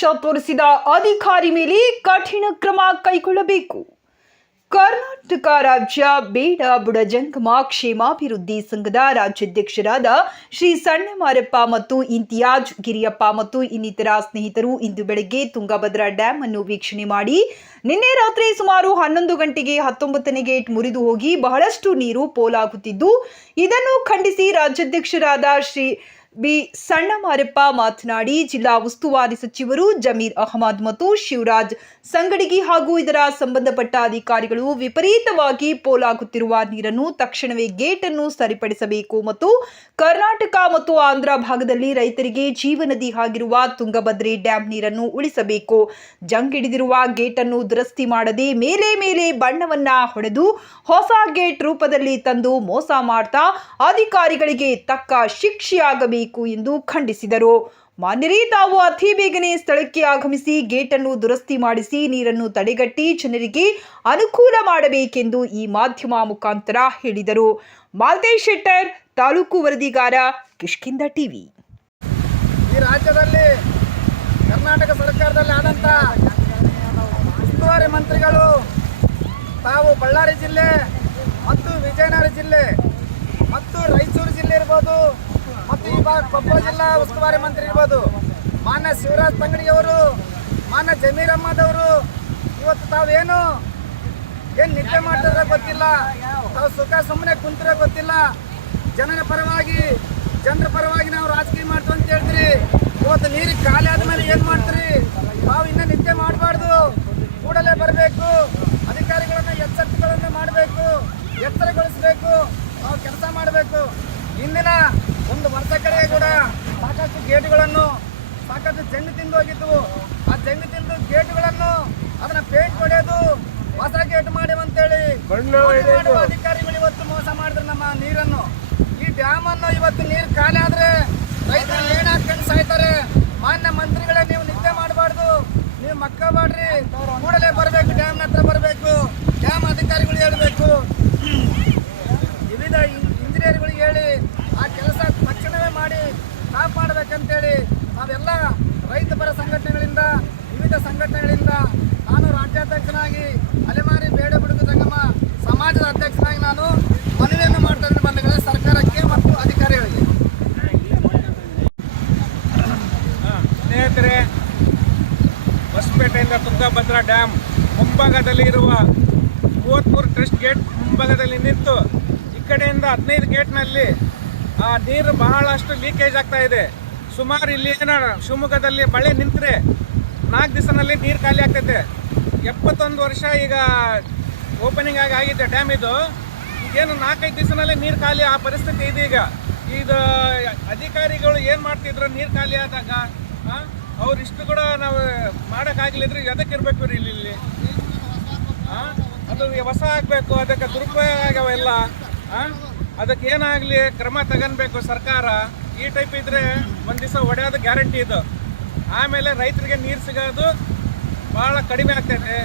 ನಿರ್ಲಕ್ಷ್ಯ ತೋರಿಸಿದ ಅಧಿಕಾರಿ ಮೇಲೆ ಕಠಿಣ ಕ್ರಮ ಕೈಗೊಳ್ಳಬೇಕು. ಕರ್ನಾಟಕ ರಾಜ್ಯ ಬೇಡ ಬುಡ ಜಂಗಮ ಕ್ಷೇಮಾಭಿವೃದ್ಧಿ ಸಂಘದ ರಾಜ್ಯಾಧ್ಯಕ್ಷರಾದ ಶ್ರೀ ಸಣ್ಣಮಾರಪ್ಪ ಮತ್ತು ಇಂತಿಯಾಜ್ ಗಿರಿಯಪ್ಪ ಮತ್ತು ಇನ್ನಿತರ ಸ್ನೇಹಿತರು ಇಂದು ಬೆಳಗ್ಗೆ ತುಂಗಭದ್ರಾ ಡ್ಯಾಂ ಅನ್ನು ವೀಕ್ಷಣೆ ಮಾಡಿ ನಿನ್ನೆ ರಾತ್ರಿ ಸುಮಾರು 11 ಗಂಟೆಗೆ 19ನೇ ಗೇಟ್ ಮುರಿದು ಹೋಗಿ ಬಹಳಷ್ಟು ನೀರು ಪೋಲಾಗುತ್ತಿದ್ದು, ಇದನ್ನು ಖಂಡಿಸಿ ರಾಜ್ಯಾಧ್ಯಕ್ಷರಾದ ಶ್ರೀ ಬಿ ಸಣ್ಣಮಾರಪ್ಪ ಮಾತನಾಡಿ, ಜಿಲ್ಲಾ ಉಸ್ತುವಾರಿ ಸಚಿವರು ಜಮೀರ್ ಅಹಮದ್ ಮತ್ತು ಶಿವರಾಜ್ ಸಂಗಡಿಗಿ ಹಾಗೂ ಇದರ ಸಂಬಂಧಪಟ್ಟ ಅಧಿಕಾರಿಗಳು ವಿಪರೀತವಾಗಿ ಪೋಲಾಗುತ್ತಿರುವ ನೀರನ್ನು ತಕ್ಷಣವೇ ಗೇಟ್ ಅನ್ನು ಸರಿಪಡಿಸಬೇಕು ಮತ್ತು ಕರ್ನಾಟಕ ಮತ್ತು ಆಂಧ್ರ ಭಾಗದಲ್ಲಿ ರೈತರಿಗೆ ಜೀವನದಿ ಆಗಿರುವ ತುಂಗಭದ್ರೆ ಡ್ಯಾಂ ನೀರನ್ನು ಉಳಿಸಬೇಕು. ಜಂಗ್ ಹಿಡಿದಿರುವ ಗೇಟ್ ಅನ್ನು ದುರಸ್ತಿ ಮಾಡದೆ ಮೇಲೆ ಬಣ್ಣವನ್ನ ಹೊಡೆದು ಹೊಸ ಗೇಟ್ ರೂಪದಲ್ಲಿ ತಂದು ಮೋಸ ಮಾಡ್ತಾ ಅಧಿಕಾರಿಗಳಿಗೆ ತಕ್ಕ ಶಿಕ್ಷೆಯಾಗಬೇಕು ಎಂದು ಖಂಡಿಸಿದರು. ಮಾನ್ಯರೇ, ತಾವು ಅತಿ ಬೇಗನೆ ಸ್ಥಳಕ್ಕೆ ಆಗಮಿಸಿ ಗೇಟ್ ಅನ್ನು ದುರಸ್ತಿ ಮಾಡಿಸಿ ನೀರನ್ನು ತಡೆಗಟ್ಟಿ ಜನರಿಗೆ ಅನುಕೂಲ ಮಾಡಬೇಕೆಂದು ಈ ಮಾಧ್ಯಮ ಮುಖಾಂತರ ಹೇಳಿದರು. ಮಾಲ್ತೇಶ್ ಶೆಟ್ಟರ್, ತಾಲೂಕು ವರದಿಗಾರ, ಕಿಷ್ಕಿಂಧ ಟಿವಿ. ಈ ರಾಜ್ಯದಲ್ಲಿ ಕರ್ನಾಟಕ ಸರ್ಕಾರದಲ್ಲಿ ಆದಂಥ ಉಸ್ತುವಾರಿ ಮಂತ್ರಿಗಳು ತಾವು ಬಳ್ಳಾರಿ ಜಿಲ್ಲೆ ಮತ್ತು ವಿಜಯನಗರ ಜಿಲ್ಲೆ ಮತ್ತು ರಾಯಚೂರು ಜಿಲ್ಲೆ ಇರ್ಬೋದು ಮತ್ತು ಇವಾಗ ಕೊಪ್ಪಳ ಜಿಲ್ಲಾ ಉಸ್ತುವಾರಿ ಮಂತ್ರಿ ಇರ್ಬೋದು, ಮಾನ್ಯ ಶಿವರಾಜ್ ತಂಗಡಿಯವರು, ಮಾನ್ಯ ಜಮೀರ್ ಅಹಮದ್ ಅವರು ಇವತ್ತು ತಾವೇನು ನಿದ್ದೆ ಮಾಡ್ತಿರೋ ಗೊತ್ತಿಲ್ಲ, ತಾವು ಸುಖ ಸುಮ್ಮನೆ ಕುಂತಿರೋ ಗೊತ್ತಿಲ್ಲ. ಜನರ ಪರವಾಗಿ ನಾವು ರಾಜಕೀಯ ಮಾಡ್ತೀವಿ ಅಂತ ಹೇಳ್ತೀರಿ. ಇವತ್ತು ನೀರಿಗೆ ಖಾಲಿ ಆದ್ಮೇಲೆ ಏನು ಮಾಡ್ತೀರಿ? ತಾವು ಇನ್ನೂ ನಿದ್ದೆ ಮಾಡಬಾರ್ದು, ಕೂಡಲೇ ಬರಬೇಕು, ಅಧಿಕಾರಿಗಳನ್ನು ಎಚ್ಚರಿಕೆಗಳನ್ನು ಮಾಡಬೇಕು, ಎಚ್ಚರಗೊಳಿಸಬೇಕು, ನಾವು ಕೆಲಸ ಮಾಡಬೇಕು. ಇಂದಿನ ಒಂದು ವರ್ಷ ಕಡೆ ಕೂಡ ಸಾಕಷ್ಟು ಗೇಟ್ಗಳನ್ನು ಸಾಕಷ್ಟು ಜಂಗು ತಿಂದು ಹೋಗಿದ್ದವು. ಆ ಜಂಗು ತಿಂದು ಗೇಟ್ಗಳನ್ನು ಅದನ್ನ ಪೇಂಟ್ ಹೊಡೆಯೋದು, ಹೊಸ ಗೇಟ್ ಮಾಡಿವ ಅಂತೇಳಿ ಮಾಡುವ ಅಧಿಕಾರಿಗಳು ಇವತ್ತು ಮೋಸ ಮಾಡಿದ್ರು ನಮ್ಮ ನೀರನ್ನು. ಈ ಡ್ಯಾಮ್ ಅನ್ನು ಇವತ್ತು ನೀರು ಖಾಲಿ ಆದ್ರೆ ರೈತರು ನೇಣು ಹಾಕೊಂಡು ಸಾಯ್ತಾರೆ. ಮಾನ್ಯ ಮಂತ್ರಿಗಳೇ, ನೀವು ನಿದ್ದೆ ಮಾಡಬಾರ್ದು, ನೀವು ಮಕ್ಕಬಾಡ್ರಿ, ಕೂಡಲೇ ಬರಬೇಕು, ಡ್ಯಾಮ್ನ ಹತ್ರ ಬರಬೇಕು, ಡ್ಯಾಮ್ ಅಧಿಕಾರಿಗಳು ಹೇಳಬೇಕು, ವಿವಿಧ ಇಂಜಿನಿಯರ್ಗಳಿಗೆ ಹೇಳಿ ಆ ಕೆಲಸ ತಕ್ಷಣವೇ ಮಾಡಿ ಸ್ಟಾಪ್ ಮಾಡಬೇಕಂತೇಳಿ ನಾವೆಲ್ಲ ರೈತ ಪರ ಸಂಘಟನೆಗಳಿಂದ, ವಿವಿಧ ಸಂಘಟನೆಗಳಿಂದ, ನಾನು ರಾಜ್ಯಾಧ್ಯಕ್ಷನಾಗಿ ಅಲೆಮಾರಿ ಬೇಡ ಬುಡುಗು ಜಂಗಮ ಸಮಾಜದ ಅಧ್ಯಕ್ಷನಾಗಿ ನಾನು ಮನವಿಯನ್ನು ಮಾಡ್ತಾ ಇದ್ದೀನಿ ಬಂಧುಗಳೇ, ಸರ್ಕಾರಕ್ಕೆ ಮತ್ತು ಅಧಿಕಾರಿಗಳಿಗೆ. ಸ್ನೇಹಿತರೆ, ಹೊಸಪೇಟೆಯಿಂದ ತುಂಗಭದ್ರಾ ಡ್ಯಾಮ್ ಮುಂಭಾಗದಲ್ಲಿ ಇರುವ 33 ಟ್ರಸ್ಟ್ ಗೇಟ್ ಮುಂಭಾಗದಲ್ಲಿ ನಿಂತು ಈ ಕಡೆಯಿಂದ 15 ಗೇಟ್ನಲ್ಲಿ ಆ ನೀರು ಬಹಳಷ್ಟು ಲೀಕೇಜ್ ಆಗ್ತಾ ಇದೆ. ಸುಮಾರು ಇಲ್ಲಿ ಶಿವಮೊಗ್ಗದಲ್ಲಿ ಮಳೆ ನಿಂತರೆ 4 ದಿವಸದಲ್ಲಿ ನೀರು ಖಾಲಿ ಆಗ್ತೈತೆ. 71 ವರ್ಷ ಈಗ ಓಪನಿಂಗ್ ಆಗಿದೆ ಡ್ಯಾಮ್. ಇದು ಈಗೇನು 4-5 ದಿವಸದಲ್ಲಿ ನೀರು ಖಾಲಿ ಆ ಪರಿಸ್ಥಿತಿ ಇದೆ. ಈಗ ಇದು ಅಧಿಕಾರಿಗಳು ಏನು ಮಾಡ್ತಿದ್ರು ನೀರು ಖಾಲಿ ಆದಾಗ ಅವ್ರು ಇಷ್ಟು ಕೂಡ ನಾವು ಮಾಡೋಕ್ಕಾಗಲಿದ್ರೆ ಎದಕ್ಕಿರ್ಬೇಕು ರೀ ಇಲ್ಲಿ? ಅದು ಹೊಸ ಆಗಬೇಕು, ಅದಕ್ಕೆ ದುರುಪಯೋಗ ಆಗವೆಲ್ಲ. ಅದಕ್ಕೆ ಏನಾಗಲಿ ಕ್ರಮ ತಗೊಳ್ಬೇಕು ಸರ್ಕಾರ. ಈ ಟೈಪ್ ಇದ್ರೆ ಒಂದು ದಿವಸ ಹೊಡೆಯೋದು ಗ್ಯಾರಂಟಿ ಇದು. ಆಮೇಲೆ ರೈತರಿಗೆ ನೀರು ಸಿಗೋದು ಭಾಳ ಕಡಿಮೆ ಆಗ್ತೈತೆ.